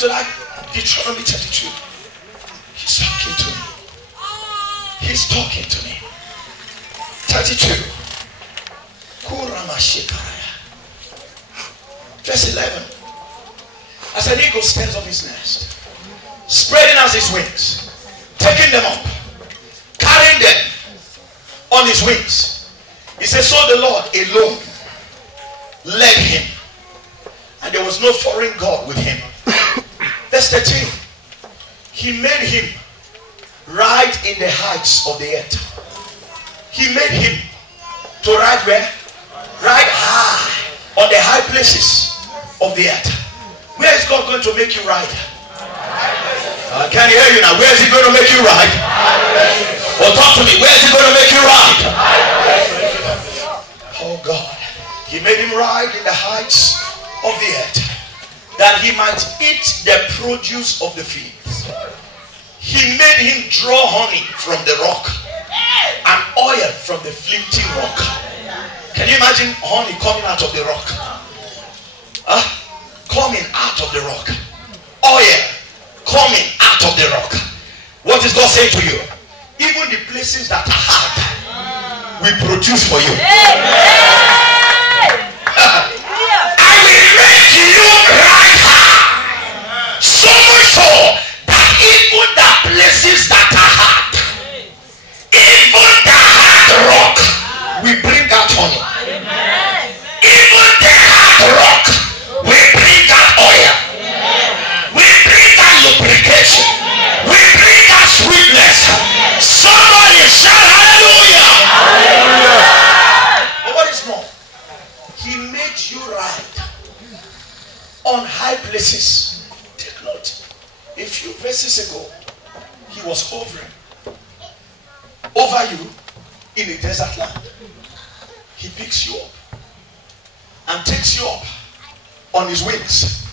to that Deuteronomy 32. He's talking to me. He's talking to me. 32. Verse 11. As an eagle stands up his nest, spreading out his wings, taking them up, carrying them on his wings. He says, so the Lord alone led him, and there was no foreign God with him. Verse 13. He made him ride in the heights of the earth. He made him to ride where? Ride high on the high places of the earth. Where is God going to make you ride? Can you hear you now? Where is he going to make you ride? Well, talk to me. Where is he going to make you ride? Oh God. He made him ride in the heights of the earth, that he might eat the produce of the field. He made him draw honey from the rock and oil from the flinty rock. Can you imagine honey coming out of the rock? Coming out of the rock. Oil coming out of the rock. What is God saying to you? Even the places that are hard, we produce for you. I will make you ride high. So much so that even the places that are hard, even the hard rock, we bring out honey. Even the hard rock, we bring out oil. We bring out lubrication. We bring out sweetness. Somebody shout hallelujah. But what is more? He made you ride on high places. Take note. A few verses ago, he was hovering over you in a desert land. He picks you up and takes you up on his wings.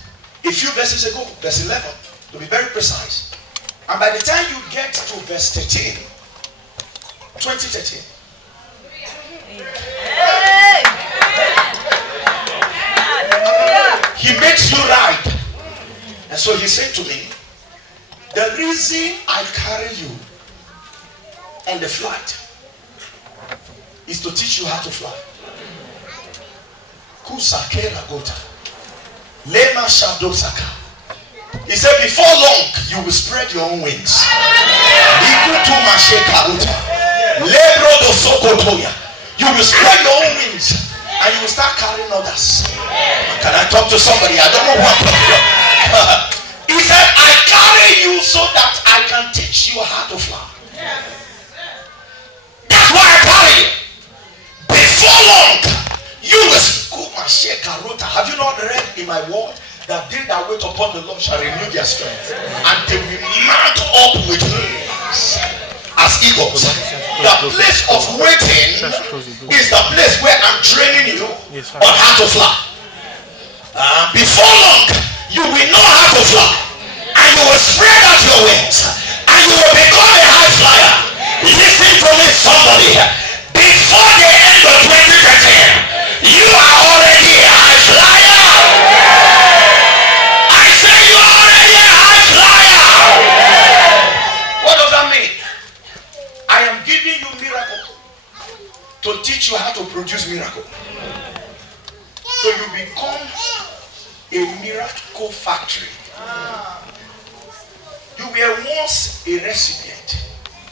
A few verses ago, verse 11, to be very precise. And by the time you get to verse 13, 2013, he makes you ride. And so he said to me, the reason I carry you on the flight is to teach you how to fly. Kusakera gota. Lema shadosaka. He said, before long, you will spread your own wings. You will spread your own wings and you will start carrying others. Can I talk to somebody? I don't know what. He said, I carry you so that I can teach you how to fly. That's why I carry you. Before long, you will. Have you not read in my word that they that wait upon the Lord shall renew their strength, and they will mount up with wings as eagles? The place of waiting is the place where I'm training you on how to fly. Before long, you will know how to fly, and you will spread out your wings, and you will become a high flyer. Listen to me, somebody. Before the end of 2013, you are already a high flyer. I say you are already a high flyer. What does that mean? I am giving you miracle to teach you how to produce miracle. So you become a miracle factory. You were once a recipient.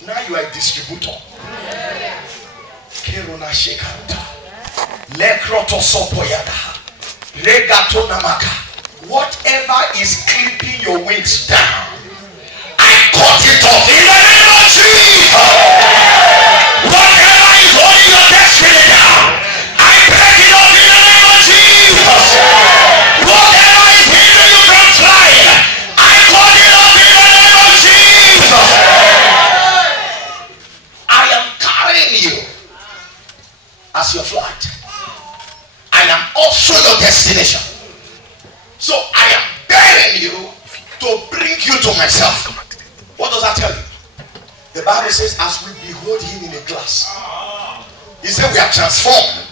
Now you are a distributor. Kerona Shekanta. Lekroto Sopoyada. Regato Namaka. Whatever is clipping your wings down, I cut it off in the name of Jesus. Whatever is holding your destiny down, I break it off in the name of Jesus. Whatever is hindering you from flying, I cut it off in the name of Jesus. I am carrying you as your flight. I am also your destination. So I am bearing you to bring you to myself. What does that tell you? The Bible says, as we behold him in a glass, he said we are transformed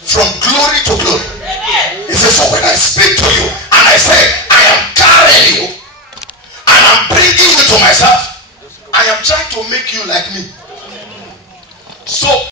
from glory to glory. He says, so when I speak to you and I say I am carrying you to myself, I am trying to make you like me. So